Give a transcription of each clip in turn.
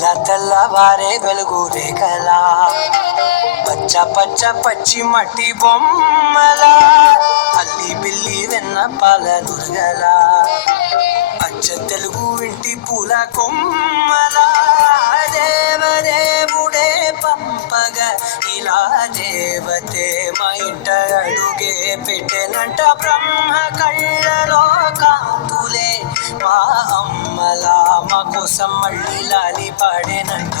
తెల్ల తెల్లవారే వెలుగు రేఖలా పచ్చ పచ్చ పచ్చి మట్టి బొమ్మలా అల్లి బిల్లి వెన్న పాల నురగలా అచ్చ తెలుగు ఇంటి పూల కొమ్మలా దేవదేవుడే పంపగా ఇలా దేవతే మా ఇంట అడుగే పెట్టెనంట బ్రహ్మ కళ్ళలో కాంతులే మా అమ్మలా మా కోసం మళ్ళీ లాలి పాడేనంట.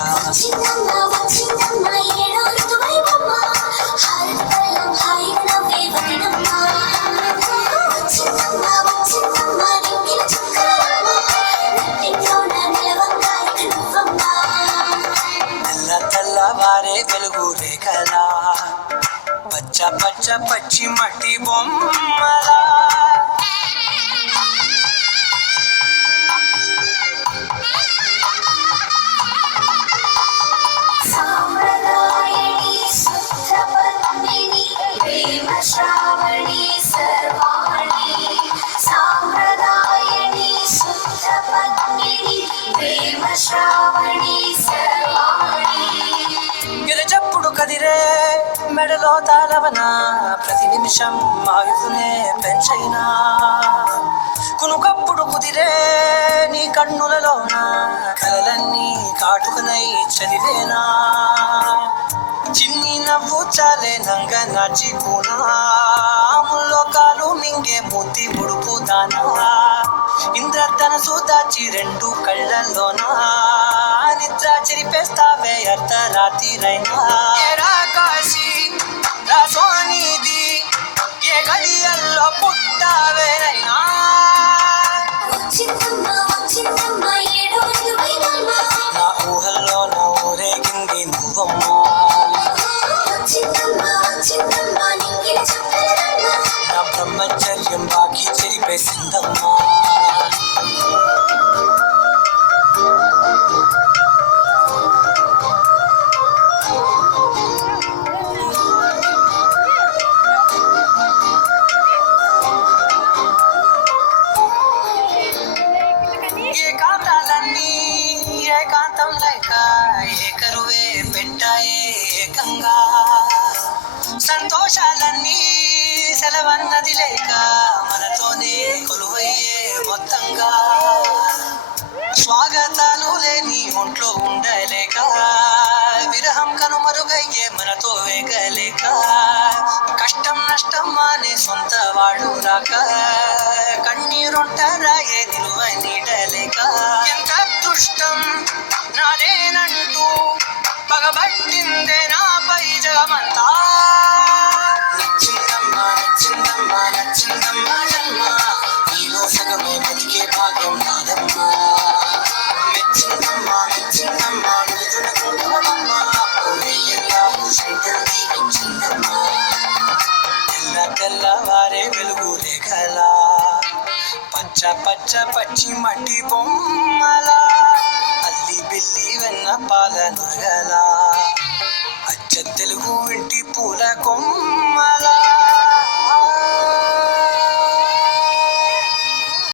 తెల్ల తెల్లవారే వెలుగు రేఖలా పచ్చ పచ్చ పచ్చి మట్టి బొమ్మలా శ్రావణి సర్వాణి సాంప్రదాయని శుద్ధ పద్మిని ప్రేమ శ్రావణి సర్వాణి. ఎలచప్పుడు కదిరే మెడలో తాళవన ప్రతి నిమిషం ఆయుధునే పెంచైనా కునుకప్పుడు కుదిరే నీ కన్నులలోన కలలన్నీ కాటుకనై చదివేనా చిన్ని నవ్వు చాలే నంగ నాచికునా ముల్లోకాలు మింగే మూతి ముడుపుదానా ఇంద్రధనసు దాచి రెండు కళ్ళల్లోనా నిద్ర చెరిపేస్తావే అర్ధరాత్రిరైనా కాశీ రాసోనిది ఏ గడియల్లో పుట్టావేరైనా నా ఊహల్లో నా ఊరేగింది నువ్వమ్మా నా బ్రహ్మచర్యం బాకీ చెరిపేసిందమ్మా. ఏకాంతాలన్నీ ఏకాంతం లేక ఏకరువే పెట్టాయే ఏకంగా సంతోషాలన్నీ సెలవన్నది లేక మనతోనే కొలువయ్యే మొత్తంగా స్వాగతాలు లేని ఒంట్లో ఉండలేక విరహం కనుమరుగయ్యే మనతో వేగలేక కష్టం నష్టం అనే సొంత వాడు రాక కన్నీరొంటరాయే నిలువ నీడలేక ఎంత దుష్టం నాదేనంటూ పగబట్టిందే నాపై జగమంతా. నచ్చిందమ్మా నచ్చిందమ్మా నచ్చిందమ్మా జన్మ నీలో సగమే బతికే భాగ్యం నాదమ్మా మెచ్చిందమ్మా మెచ్చిందమ్మా నిజునమ్మా వెయ్యల్లా శంకరు దీవించిందమ్మా. తెల్ల తెల్లవారే వెలుగు రేఖలా పచ్చ పచ్చ పచ్చి మట్టి బొమ్మలా అల్లి బిల్లి వెన్న పాల నురగలా